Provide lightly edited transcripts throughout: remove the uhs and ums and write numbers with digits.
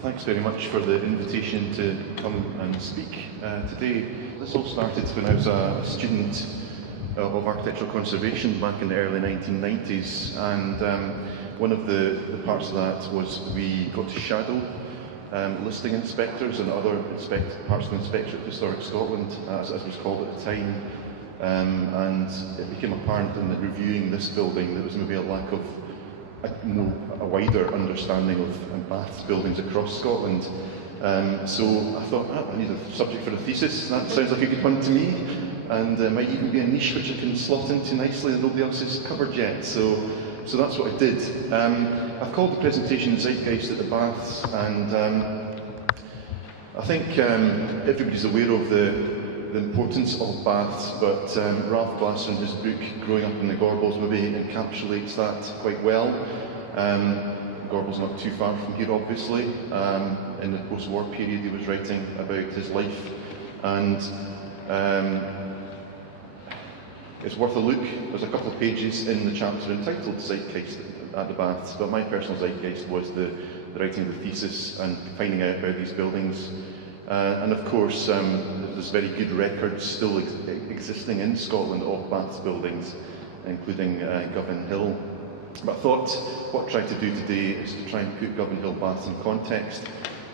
Thanks very much for the invitation to come and speak today. This all started when I was a student of architectural conservation back in the early 1990s, and one of the parts of that was we got to shadow listing inspectors and other parts of the Inspectorate of Historic Scotland, as it was called at the time, and it became apparent in that reviewing this building there was maybe a lack of a wider understanding of baths buildings across Scotland. So I thought, I need a subject for a thesis. That sounds like a good one to me, and might even be a niche which I can slot into nicely that nobody else has covered yet. So that's what I did. I've called the presentation Zeitgeist at the Baths, and I think everybody's aware of the importance of baths, but Ralph Glasser in his book Growing Up in the Gorbals maybe encapsulates that quite well. Gorbals not too far from here, obviously. In the post-war period he was writing about his life, and it's worth a look. There's a couple of pages in the chapter entitled Zeitgeist at the Baths, but my personal zeitgeist was the writing of the thesis and finding out about these buildings. And of course, there's very good records still existing in Scotland of baths buildings, including Govanhill. But I thought what I tried to do today is to try and put Govanhill Baths in context.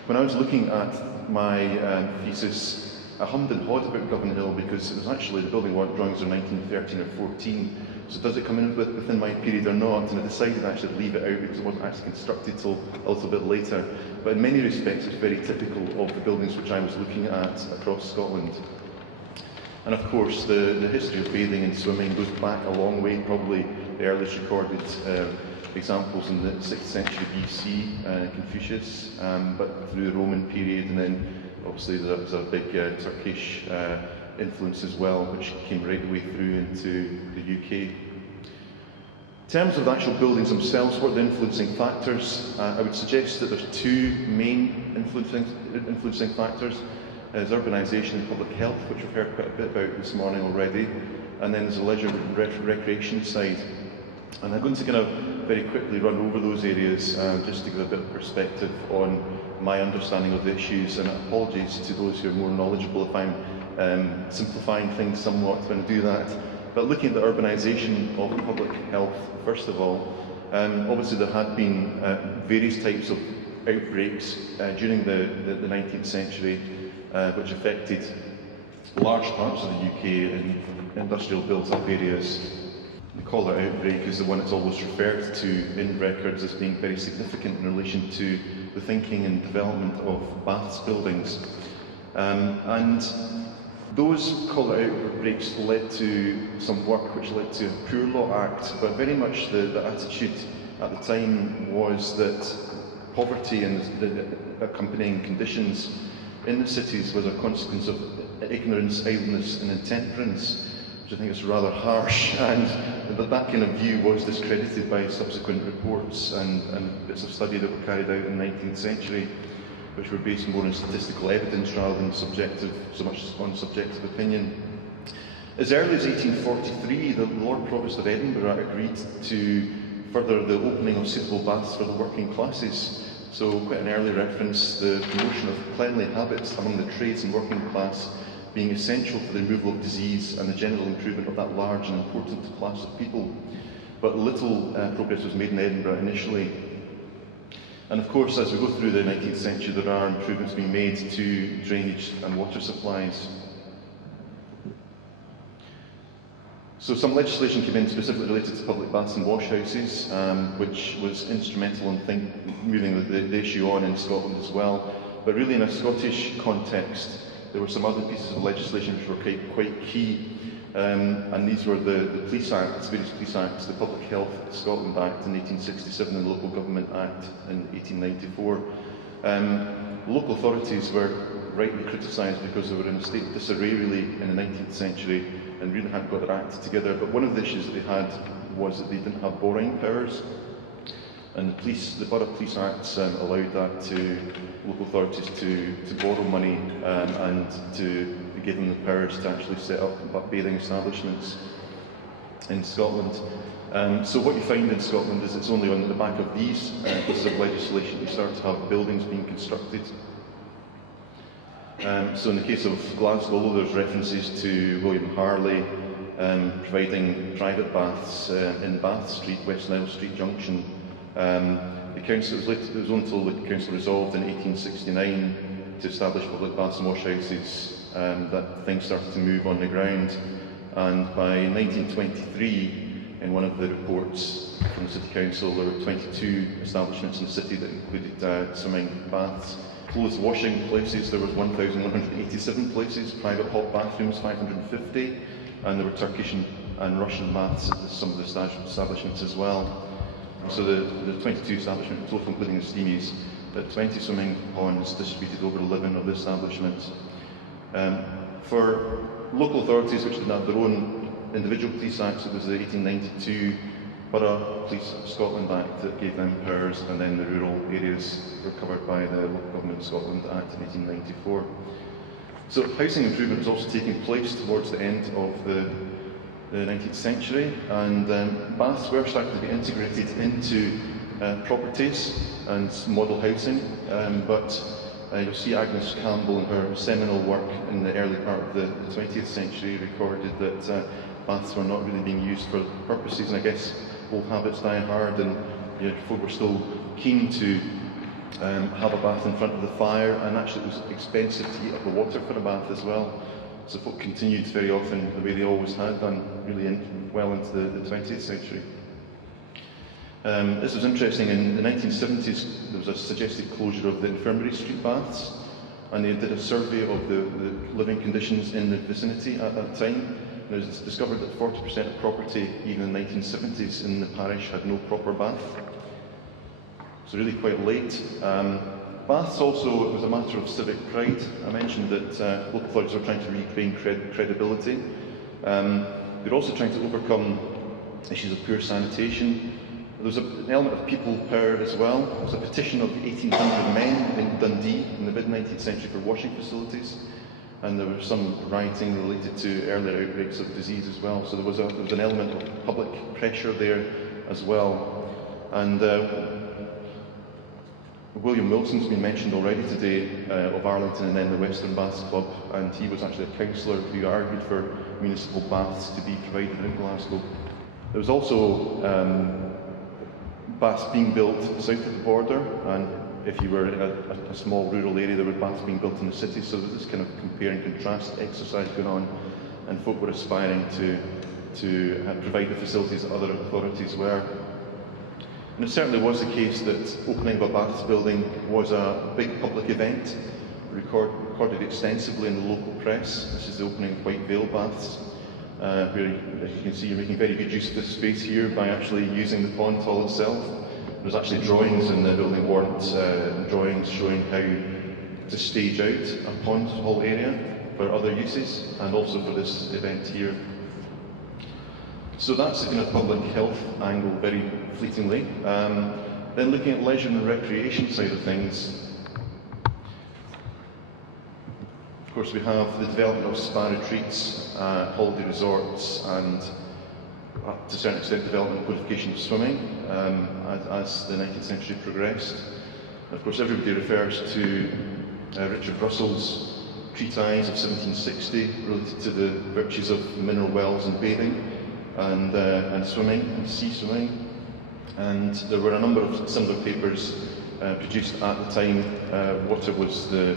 When I was looking at my thesis, I hummed and hawed about Govanhill because it was actually the building drawings are 1913 or 14. So does it come in within my period or not? And I decided I should leave it out because it wasn't actually constructed till a little bit later. But in many respects it's very typical of the buildings which I was looking at across Scotland. And of course the history of bathing and swimming goes back a long way, probably the earliest recorded examples in the 6th century BC, Confucius, but through the Roman period, and then obviously there's a big Turkish influence as well, which came right the way through into the UK. In terms of the actual buildings themselves, what are the influencing factors? I would suggest that there's two main influencing factors. There's urbanisation and public health, which we've heard quite a bit about this morning already, and then there's the leisure and recreation side. And I'm going to kind of very quickly run over those areas just to give a bit of perspective on my understanding of the issues, and apologies to those who are more knowledgeable if I'm simplifying things somewhat when I do that. But looking at the urbanisation of public health, first of all, obviously there had been various types of outbreaks during the 19th century which affected large parts of the UK in industrial built-up areas. The cholera outbreak is the one that's always referred to in records as being very significant in relation to the thinking and development of baths buildings. And those cholera outbreaks led to some work which led to a Poor Law Act, but very much the attitude at the time was that poverty and the accompanying conditions in the cities was a consequence of ignorance, idleness and intemperance, which I think is rather harsh, and that kind of view was discredited by subsequent reports and bits of study that were carried out in the 19th century, which were based more on statistical evidence rather than so much on subjective opinion. As early as 1843, the Lord Provost of Edinburgh agreed to further the opening of suitable baths for the working classes. So quite an early reference, the promotion of cleanly habits among the trades and working class being essential for the removal of disease and the general improvement of that large and important class of people. But little progress was made in Edinburgh initially. And of course, as we go through the 19th century, there are improvements being made to drainage and water supplies. So some legislation came in specifically related to public baths and washhouses, which was instrumental in moving the issue on in Scotland as well. But really in a Scottish context, there were some other pieces of legislation which were quite key, and these were the police acts, various police acts, the Public Health Scotland Act in 1867 and the Local Government Act in 1894. Local authorities were rightly criticised because they were in a state of disarray really in the 19th century and really hadn't got their act together. But one of the issues that they had was that they didn't have borrowing powers. And the Borough Police Acts allowed that to local authorities to borrow money and to give them the powers to actually set up bathing establishments. in Scotland. So what you find in Scotland is it's only on the back of these pieces of legislation you start to have buildings being constructed. So in the case of Glasgow, there's references to William Harley providing private baths in Bath Street, West Nile Street Junction. The council, it was only until the council resolved in 1869 to establish public baths and washhouses that things started to move on the ground. And by 1923, in one of the reports from the City Council, there were 22 establishments in the city that included swimming baths. Clothes washing places, there was 1,187 places, private hot bathrooms 550, and there were Turkish and Russian baths at some of the establishments as well. So the 22 establishments, total including the steamies, but 20 swimming ponds distributed over 11 of the establishments. For local authorities which did not have their own individual police acts, it was the 1892 Borough Police Scotland Act that gave them powers, and then the rural areas were covered by the Local Government of Scotland Act in 1894. So housing improvement was also taking place towards the end of the 19th century, and baths were starting to be integrated into properties and model housing, but you'll see Agnes Campbell in her seminal work in the early part of the 20th century recorded that baths were not really being used for purposes, and I guess old habits die hard, and folk were still keen to have a bath in front of the fire, and actually it was expensive to heat up the water for a bath as well. So folk continued very often the way they always had done, really well into the 20th century. This was interesting. In the 1970s, there was a suggested closure of the Infirmary Street baths, and they did a survey of the living conditions in the vicinity at that time. And it was discovered that 40% of property, even in the 1970s, in the parish had no proper bath. So really quite late. Baths also, it was a matter of civic pride. I mentioned that local authorities were trying to regain credibility. They were also trying to overcome issues of poor sanitation. There was an element of people power as well. There was a petition of 1,800 men in Dundee in the mid-19th century for washing facilities, and there was some rioting related to earlier outbreaks of disease as well. So there was an element of public pressure there as well. And William Wilson's been mentioned already today, of Arlington and then the Western Baths Club, and he was actually a councillor who argued for municipal baths to be provided in Glasgow. There was also baths being built south of the border, and if you were in a small rural area, there were baths being built in the city, so there was this kind of compare and contrast exercise going on, and folk were aspiring to provide the facilities that other authorities were. And it certainly was the case that opening of a baths building was a big public event, recorded extensively in the local press. This is the opening of Whitevale Baths, where, as you can see, you're making very good use of this space here by actually using the pond hall itself. There's actually drawings in the building warrant, drawings showing how to stage out a pond hall area for other uses, and also for this event here. So that's the kind of public health angle very fleetingly. Then looking at leisure and recreation side of things, of course we have the development of spa retreats, holiday resorts, and to a certain extent development and codification of swimming as the 19th century progressed. And of course everybody refers to Richard Russell's treatise of 1760 related to the virtues of mineral wells and bathing and swimming, and sea swimming. And there were a number of similar papers produced at the time. Water was the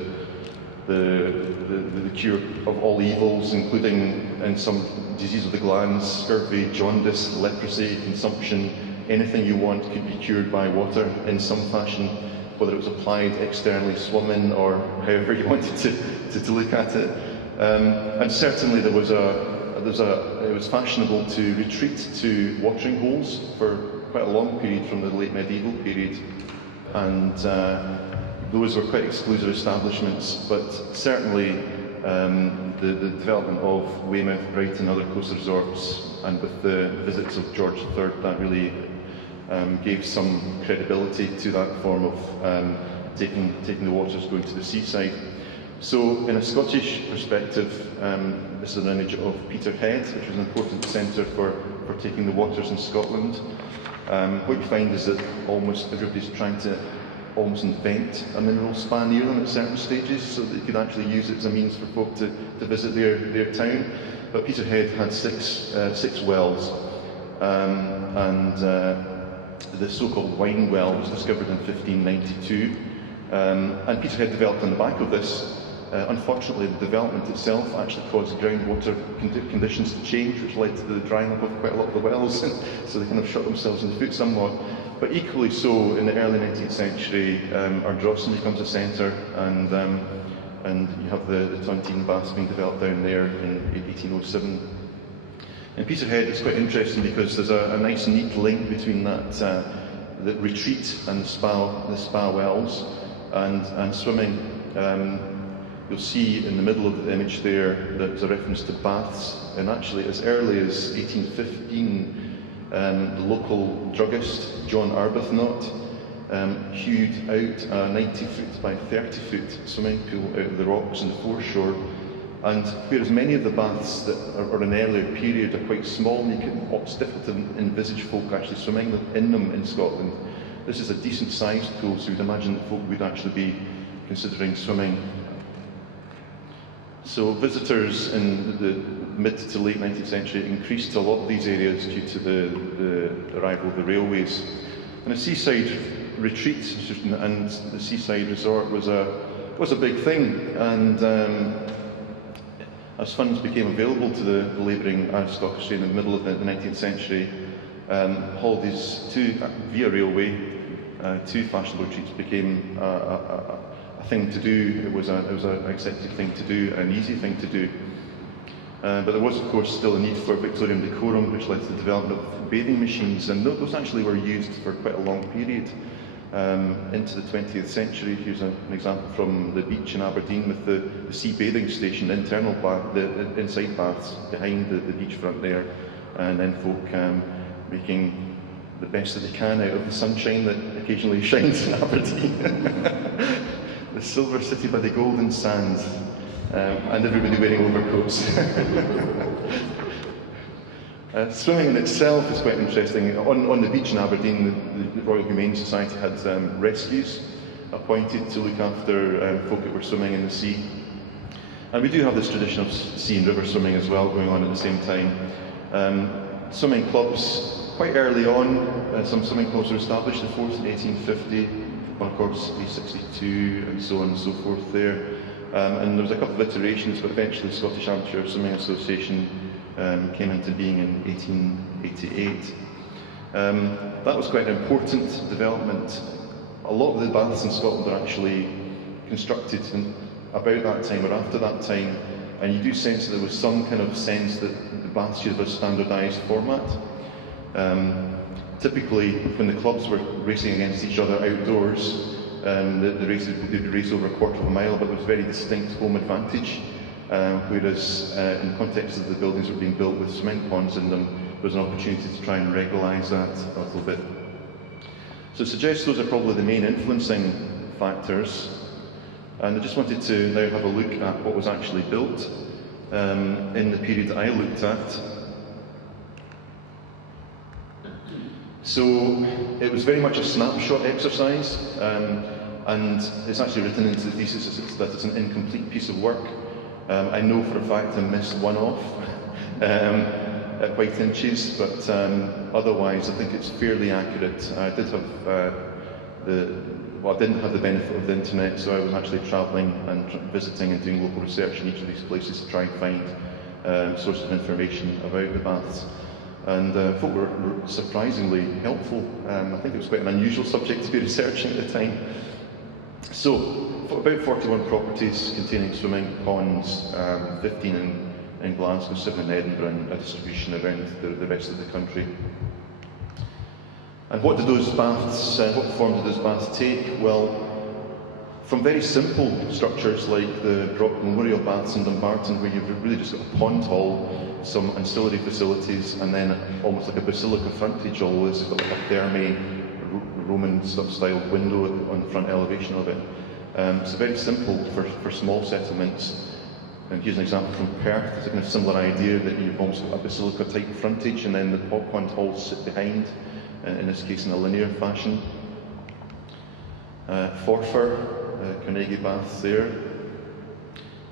cure of all evils, including in some disease of the glands, scurvy, jaundice, leprosy, consumption. Anything you want could be cured by water in some fashion, whether it was applied externally, swimming, or however you wanted to look at it. And certainly it was fashionable to retreat to watering holes for quite a long period from the late medieval period, and those were quite exclusive establishments, but certainly the development of Weymouth, Brighton, other coast resorts, and with the visits of George III, that really gave some credibility to that form of taking the waters going to the seaside. So in a Scottish perspective, this is an image of Peterhead, which was an important centre for taking the waters in Scotland. What you find is that almost everybody's trying to almost invent a mineral spa near them at certain stages so that you could actually use it as a means for folk to visit their town. But Peterhead had six wells, and the so-called wine well was discovered in 1592, and Peterhead developed on the back of this. Unfortunately, the development itself actually caused groundwater conditions to change, which led to the drying up of quite a lot of the wells, so they kind of shot themselves in the foot somewhat. But equally so, in the early 19th century, Ardrossan becomes a centre, and you have the Untitled Baths being developed down there in 1807. In Peterhead, it's quite interesting because there's a nice, neat link between that the retreat and the spa wells, and swimming. You'll see in the middle of the image there that there's a reference to baths, and actually as early as 1815, the local druggist, John Arbuthnot, hewed out a 90-foot by 30-foot swimming pool out of the rocks on the foreshore. And whereas many of the baths that are in an earlier period are quite small, it's difficult to envisage folk actually swimming in them in Scotland. This is a decent sized pool, so you'd imagine that folk would actually be considering swimming. So visitors in the mid to late 19th century increased to a lot of these areas due to the arrival of the railways. And a seaside retreat and the seaside resort was a big thing. And as funds became available to the labouring aristocracy in the middle of the 19th century, holidays via railway to fashionable retreats became a thing to do. It was an accepted thing to do, an easy thing to do. But there was, of course, still a need for Victorian decorum, which led to the development of bathing machines, and those actually were used for quite a long period into the 20th century. Here's an example from the beach in Aberdeen with the sea bathing station, internal bath, the inside baths behind the beachfront there, and then folk making the best that they can out of the sunshine that occasionally shines in Aberdeen. The silver city by the golden sands, and everybody wearing overcoats. Swimming in itself is quite interesting. On the beach in Aberdeen, the Royal Humane Society had rescues appointed to look after folk that were swimming in the sea. And we do have this tradition of sea and river swimming as well going on at the same time. Swimming clubs, quite early on, some swimming clubs were established, the fourth in 1850. Concords 362 and so on and so forth there. And there was a couple of iterations, but eventually the Scottish Amateur Swimming Association came into being in 1888. That was quite an important development. A lot of the baths in Scotland are actually constructed about that time or after that time, and you do sense that there was some kind of sense that the baths should have a standardised format. Typically, when the clubs were racing against each other outdoors, they'd race over a quarter of a mile, but there was very distinct home advantage. Whereas in the context of the buildings were being built with cement ponds in them, there was an opportunity to try and regularise that a little bit. So it suggests those are probably the main influencing factors. And I just wanted to now have a look at what was actually built in the period that I looked at. So it was very much a snapshot exercise, and it's actually written into the thesis that it's an incomplete piece of work. I know for a fact I missed one off at White Inches, but otherwise I think it's fairly accurate. I did have I didn't have the benefit of the internet, so I was actually travelling and visiting and doing local research in each of these places to try and find sources of information about the baths. And folk were surprisingly helpful. I think it was quite an unusual subject to be researching at the time. So, about 41 properties containing swimming ponds, 15 in Glasgow, 7 in Edinburgh, and a distribution around the rest of the country. And what did those baths, what form did those baths take? Well, from very simple structures like the Brock Memorial Baths in Dumbarton, where you've really just got a pond hall, some ancillary facilities, and then almost like a basilica frontage, all this, like a Thermae Roman style window on the front elevation of it. So very simple for small settlements. And here's an example from Perth. It's a kind of similar idea that you've almost got a basilica type frontage and then the pond halls sit behind, in this case in a linear fashion. Forfar, Carnegie Baths there.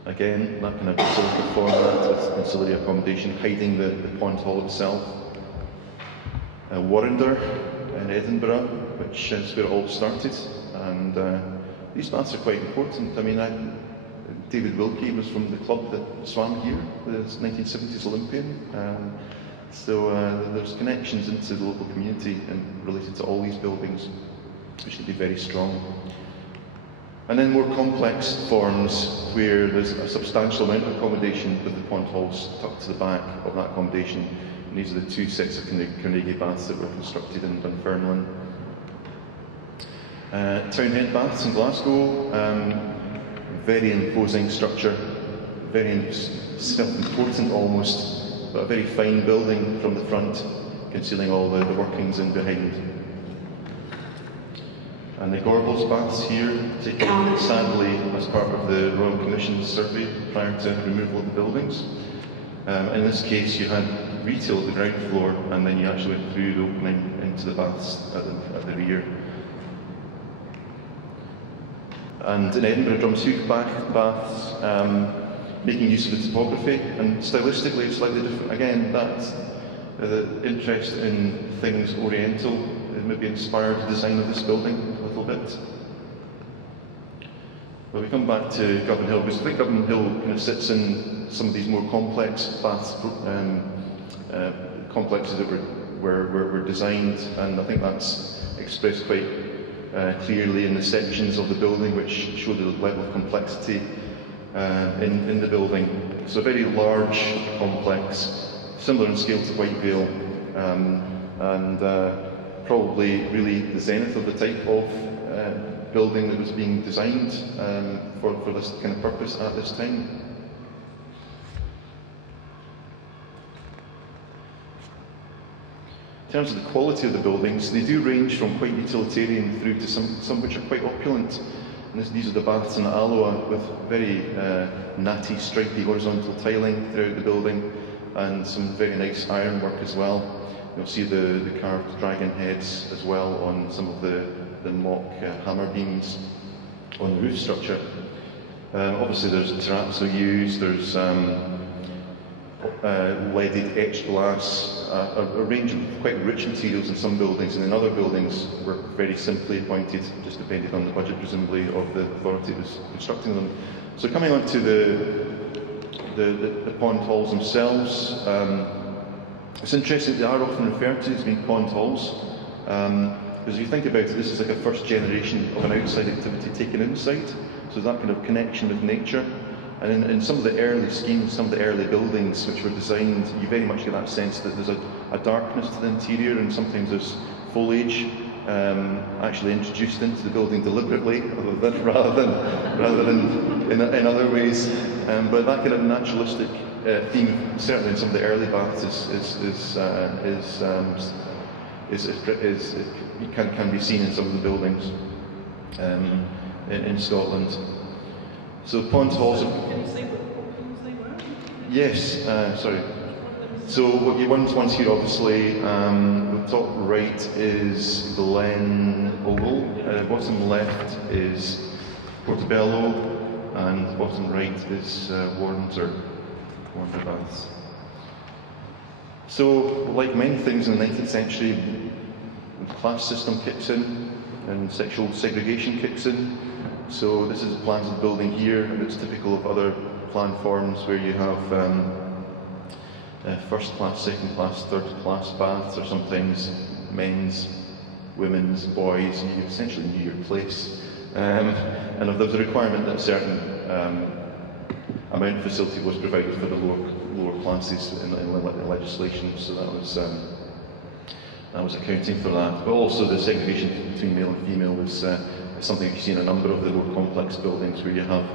Again, that kind of basilica format with ancillary accommodation hiding the pond hall itself. Warrender in Edinburgh, which is where it all started. And these baths are quite important. I mean, David Wilkie was from the club that swam here, the 1970s Olympian. So there's connections into the local community and related to all these buildings, which can be very strong. And then more complex forms where there's a substantial amount of accommodation with the pond halls tucked to the back of that accommodation. And these are the two sets of Carnegie Baths that were constructed in Dunfermline. Townhead Baths in Glasgow, very imposing structure, very self-important almost, but a very fine building from the front, concealing all the workings in behind. And the Gorbals Baths here, taken sadly as part of the Royal Commission's survey prior to removal of the buildings. In this case, you had retail at the ground floor, and then you actually went through the opening into the baths at the rear. And in Edinburgh, Drumshoek Baths, making use of the topography, and stylistically it's slightly different. Again, that's the interest in things oriental, maybe inspired the design of this building a little bit. But we come back to Govanhill, because I think Govanhill kind of sits in some of these more complex baths, complexes that were designed, and I think that's expressed quite clearly in the sections of the building which show the level of complexity in the building. So very large, complex, similar in scale to Whitevale, and probably really the zenith of the type of building that was being designed for this kind of purpose at this time. In terms of the quality of the buildings, they do range from quite utilitarian through to some which are quite opulent. And these are the baths in Alloa with very natty, stripy horizontal tiling throughout the building, and some very nice ironwork as well. You'll see the carved dragon heads as well on some of the mock hammer beams on the roof structure. Obviously there's terrazzo used, there's leaded etched glass, a range of quite rich materials in some buildings, and in other buildings were very simply appointed, just depending on the budget presumably of the authority that was constructing them. So coming on to the pond halls themselves, it's interesting, they are often referred to as being pond halls, because if you think about it, this is like a first generation of an outside activity taken inside, so that kind of connection with nature. And in some of the early schemes, some of the early buildings which were designed, you very much get that sense that there's a darkness to the interior, and sometimes there's foliage actually introduced into the building deliberately, rather than in other ways. But that kind of naturalistic theme, certainly in some of the early baths, can be seen in some of the buildings in Scotland. So pond halls. Can you say what they were? Yes, sorry. So what you ones here, obviously, the top right is Glen Ogle, bottom left is Portobello, and bottom right is Warrender Baths. So, like many things in the 19th century, the class system kicks in and sexual segregation kicks in. So this is the plans of the building here, and it's typical of other plan forms where you have first class, second class, third class baths, or sometimes men's, women's, boys. You essentially knew your place. And if there was a requirement that a certain amount of facility was provided for the lower classes in legislation, so that was accounting for that. But also the segregation between male and female was something you see in a number of the more complex buildings, where you have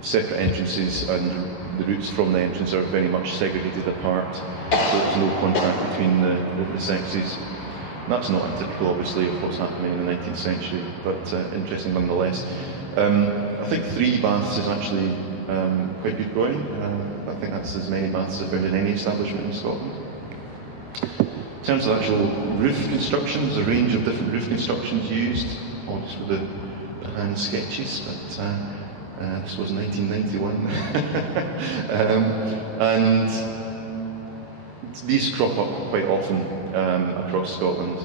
separate entrances, and the routes from the entrance are very much segregated apart, so there's no contact between the sexes. And that's not untypical, obviously, of what's happening in the 19th century, but interesting nonetheless. I think 3 baths is actually quite good going. I think that's as many baths as I've found in any establishment in Scotland. In terms of actual roof construction, there's a range of different roof constructions used, all just with the hand sketches, but this was 1991. And these crop up quite often across Scotland.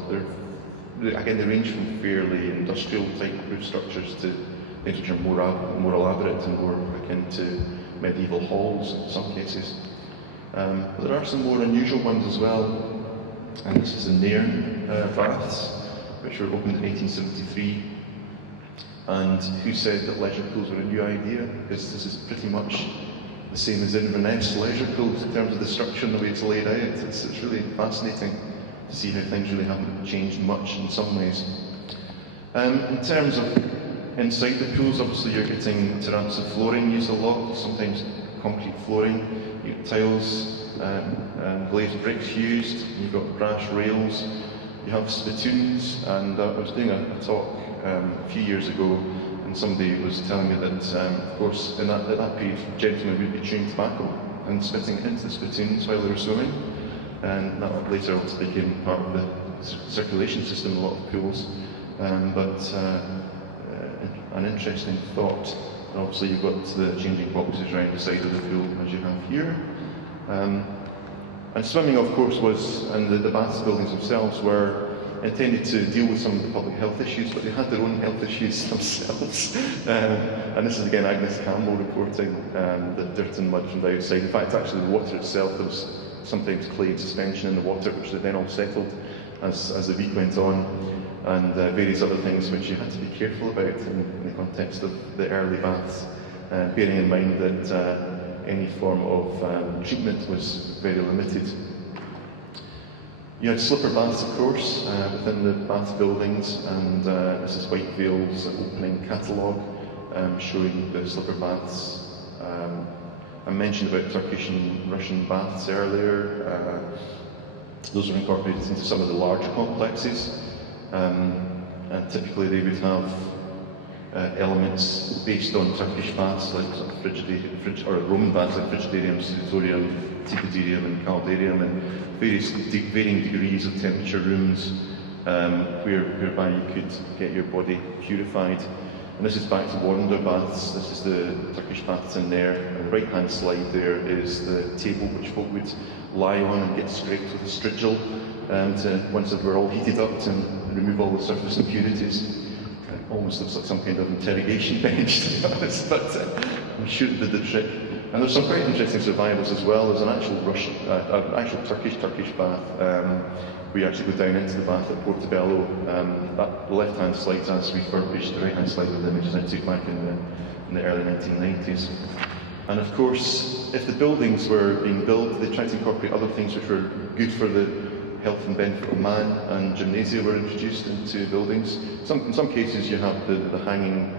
Again, they range from fairly industrial type roof structures to things which are more elaborate and more akin to medieval halls in some cases. But there are some more unusual ones as well. And this is the Nairn Baths, which were opened in 1873. And who said that leisure pools were a new idea? Because this is pretty much the same as Inverness leisure pools in terms of the structure and the way it's laid out. It's really fascinating to see how things really haven't changed much in some ways. In terms of inside the pools, obviously you're getting terrazzo flooring used a lot, sometimes concrete flooring, you get tiles, glazed bricks used, you've got brass rails, you have spittoons, and I was doing a talk a few years ago, and somebody was telling me that, of course, at that period, gentlemen would be chewing tobacco and spitting it into the spittoons while they were swimming, and that later on became part of the circulation system in a lot of pools. But an interesting thought. Obviously, you've got the changing boxes around the side of the pool, as you have here. And swimming, of course, and the baths buildings themselves were intended to deal with some of the public health issues, but they had their own health issues themselves. And this is again Agnes Campbell reporting the dirt and mud from the outside. In fact, actually, the water itself, there was sometimes clay suspension in the water, which they then all settled as the week went on, and various other things which you had to be careful about in the context of the early baths, bearing in mind that any form of treatment was very limited. You had slipper baths, of course, within the bath buildings, and this is Whitevale's opening catalogue showing the slipper baths. I mentioned about Turkish and Russian baths earlier. Those were incorporated into some of the larger complexes, and typically they would have elements based on Turkish baths, like sort of or Roman baths like frigidarium, sudatorium, tepidarium and caldarium, and varying degrees of temperature rooms whereby you could get your body purified. And this is back to Warrender baths. This is the Turkish baths in there. On the right-hand slide there is the table which folk would lie on and get scraped with a strigil once they were all heated up to remove all the surface impurities. It almost looks like some kind of interrogation bench, to be honest, but I'm sure it did the trick. And there's some quite interesting survivals as well. There's an actual Turkish bath. We actually go down into the bath at Portobello. The left-hand slide's as refurbished, the right-hand slide with the images I took back in the early 1990s. And of course, if the buildings were being built, they tried to incorporate other things which were good for the health and benefit of man, and gymnasia were introduced into buildings. In some cases you have the hanging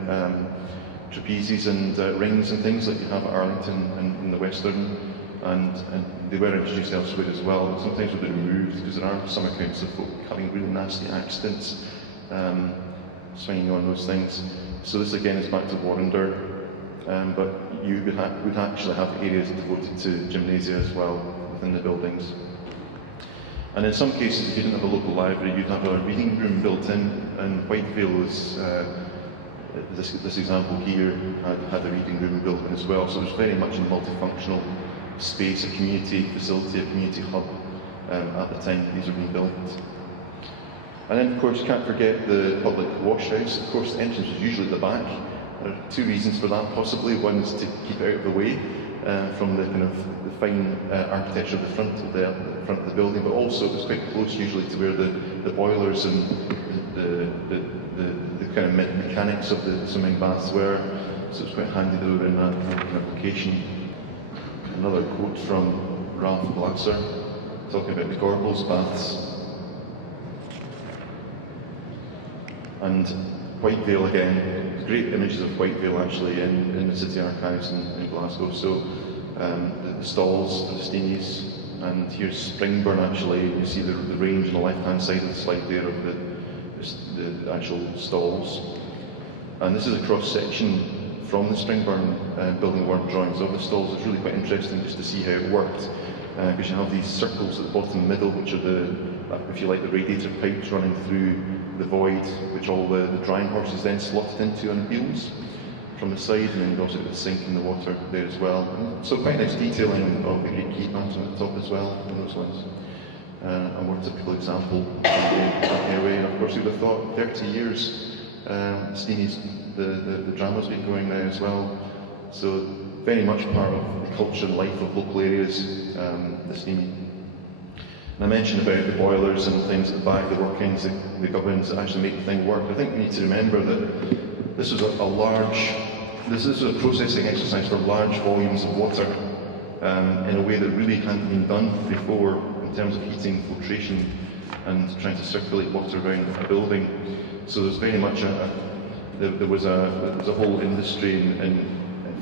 trapezes and rings and things like you have at Arlington and in the Western, and they were introduced elsewhere as well, but sometimes they've been removed because there are some accounts of folk having really nasty accidents swinging on those things. So this again is back to Warrender, but you would actually have areas devoted to gymnasia as well within the buildings. And in some cases, if you didn't have a local library, you'd have a reading room built in, and Whitevale was, this example here had a reading room built in as well, so it was very much a multifunctional space, a community facility, a community hub at the time these were being built. And then, of course, you can't forget the public washhouse. Of course, the entrance was usually at the back. There are two reasons for that, possibly. One is to keep it out of the way from the kind of the fine architecture of the front of the building, but also it was quite close usually to where the boilers and the kind of mechanics of the swimming baths were, so it's quite handy that we were in that kind of location. Another quote from Ralph Glasser, talking about the Gorbals baths. And Whitevale again, great images of Whitevale actually in the City Archives in Glasgow. So the stalls, the steenies, and here's Springburn actually. You see the range on the left-hand side of the slide there of the actual stalls. And this is a cross-section from the Springburn building work drawings of the stalls. It's really quite interesting just to see how it worked, because you have these circles at the bottom and middle, which are the, if you like, the radiator pipes running through the void, which all the drying horses then slotted into on wheels from the side, and then you've also got the sink in the water there as well. So quite nice detailing of the Greek heat maps on the top as well, on those ones. A more typical example that way. And of course, you would have thought 30 years, Steenie's, the drama's been going now as well. So very much part of the culture and life of local areas, the Steenie. And I mentioned about the boilers and things at the back, the workings, the gubbins that actually make the thing work. I think we need to remember that this is a processing exercise for large volumes of water in a way that really hadn't been done before in terms of heating, filtration, and trying to circulate water around a building. So there's very much there was a whole industry and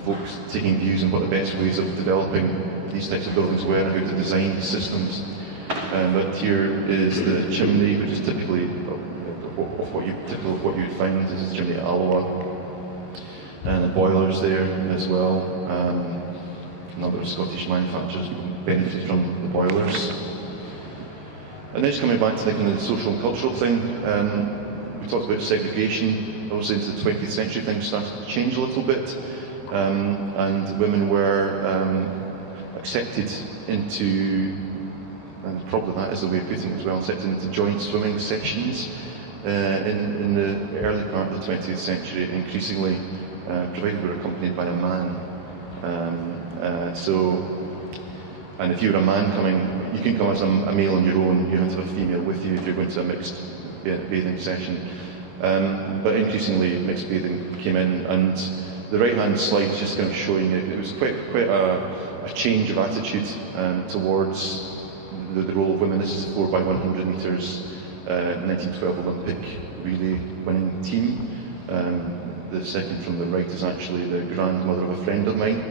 folks taking views on what the best ways of developing these types of buildings were and how to design systems. But here is the chimney, which is typically what you'd find. This is chimney at Alloa, and the boilers there as well. Another Scottish manufacturers benefit from the boilers. And then just coming back to the kind of social and cultural thing, we talked about segregation. Obviously, into the 20th century, things started to change a little bit, and women were accepted into, and probably that is the way of putting it as well, accepted into joint swimming sessions in the early part of the 20th century, increasingly, provided we were accompanied by a man. And if you were a man coming, you can come as a male on your own, you have to have a female with you if you're going to a mixed bathing session. But increasingly mixed bathing came in, and the right-hand slide is just kind of showing it was quite a change of attitude towards the role of women. This is 4x100 metres 1912 Olympic relay winning team. The second from the right is actually the grandmother of a friend of mine.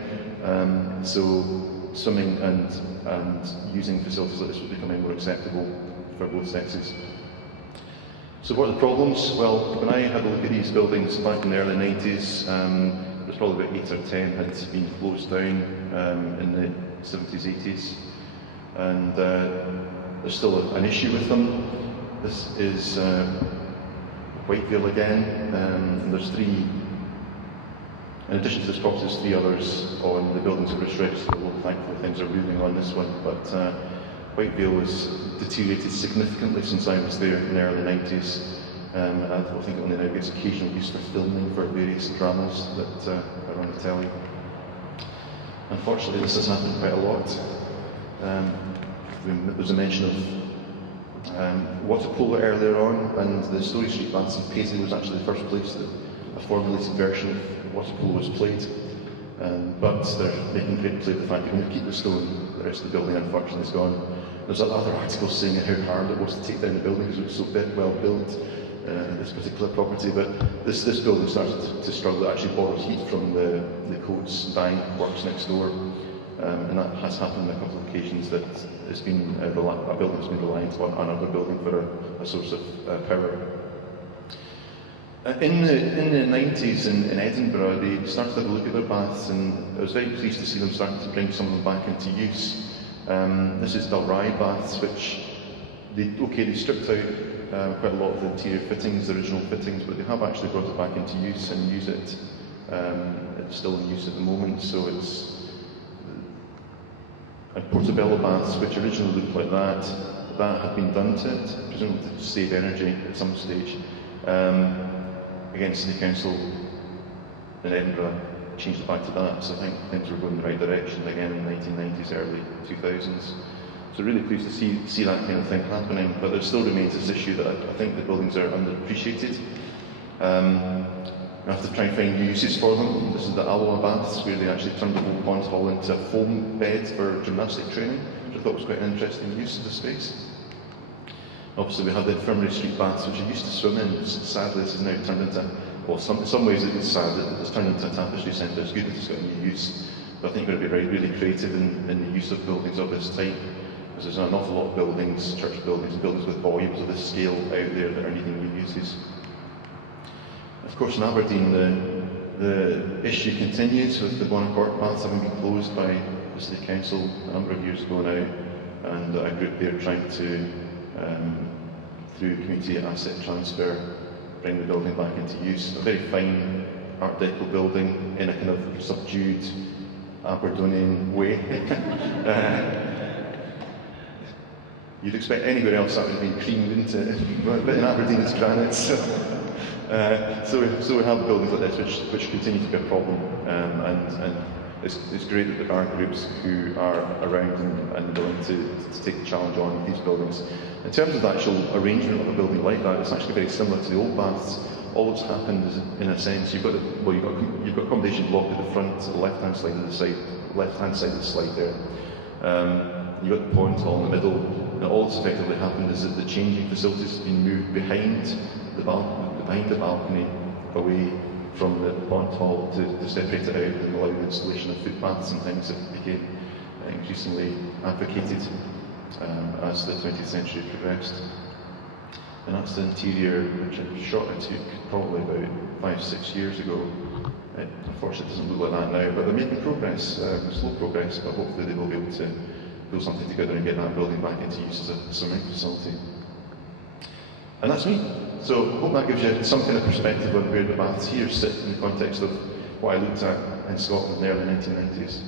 So swimming and using facilities like this was becoming more acceptable for both sexes. So what are the problems? Well, when I had a look at these buildings back in the early 90s, there's probably about 8 or 10 had been closed down in the 70s, 80s. And there's still an issue with them. This is Whitevale again, and there's three, in addition to this property, there's 3 others on the buildings that were registered. Well, thankfully things are moving on this one, but Whitevale has deteriorated significantly since I was there in the early 90s. I think it only now gets occasional use for filming for various dramas that are on the telly. Unfortunately, this has happened quite a lot. There was a mention of water polo earlier on, and the Story Street Baths in Paisley was actually the first place that a formulated version of water polo was played. But they're making great play of the fact they're going to keep the stone. The rest of the building, unfortunately, is gone. There's other articles saying how hard it was to take down the building because it was so well built, this particular property. But this building started to struggle. It actually borrows heat from the Coates dyeing works next door. And that has happened on a couple of occasions, that it's been a building has been reliant on another building for a source of power. In the 90s in Edinburgh, they started to have a look at their baths, and I was very pleased to see them starting to bring some of them back into use. This is Dalry Baths, which they stripped out quite a lot of the interior fittings, the original fittings, but they have actually brought it back into use and use it. It's still in use at the moment, so it's Portobello Baths, which originally looked like that had been done to it, presumably to save energy at some stage. Again, City Council in Edinburgh changed it back to that, so I think things were going in the right direction again in the 1990s, early 2000s. So really pleased to see that kind of thing happening, but there still remains this issue that I think the buildings are underappreciated. We have to try and find new uses for them. This is the Alloa Baths, where they actually turned the whole pond hall into a foam bed for gymnastic training, which I thought was quite an interesting use of the space. Obviously we have the Infirmary Street Baths, which I used to swim in. Sadly this is now turned into, well, in some ways it is sad that it's turned into a tapestry centre. It's good that it's got a new use, but I think we've got to be really creative in the use of buildings of this type, because there's an awful lot of buildings, church buildings, buildings with volumes of this scale out there that are needing new uses. Of course, in Aberdeen, The issue continues with the Bonnecourt Baths having been closed by the City Council a number of years ago now, and a group there trying to, through community asset transfer, bring the building back into use. A very fine Art Deco building in a kind of subdued Aberdonian way. You'd expect anywhere else that would have been creamed into it, but in Aberdeen it's granite. So we have buildings like this which continue to be a problem, and it's great that there are groups who are around and willing to take the challenge on with these buildings. In terms of the actual arrangement of a building like that, it's actually very similar to the old baths. All that's happened is, in a sense, you've got accommodation block at the front, to the left-hand side of the slide there. You've got the pond hall in the middle, and all that's effectively happened is that the changing facilities have been moved behind the balcony, away from the pond hall to separate it out and allow the installation of footbaths and things that became increasingly advocated as the 20th century progressed. And that's the interior, which a shot I took probably about 5-6 years ago. It unfortunately doesn't look like that now, but they're making progress, slow progress, but hopefully they will be able to pull something together and get that building back into use as a swimming facility. And that's me. So I hope that gives you some kind of perspective on where the baths here sit in the context of what I looked at in Scotland in the early 1990s.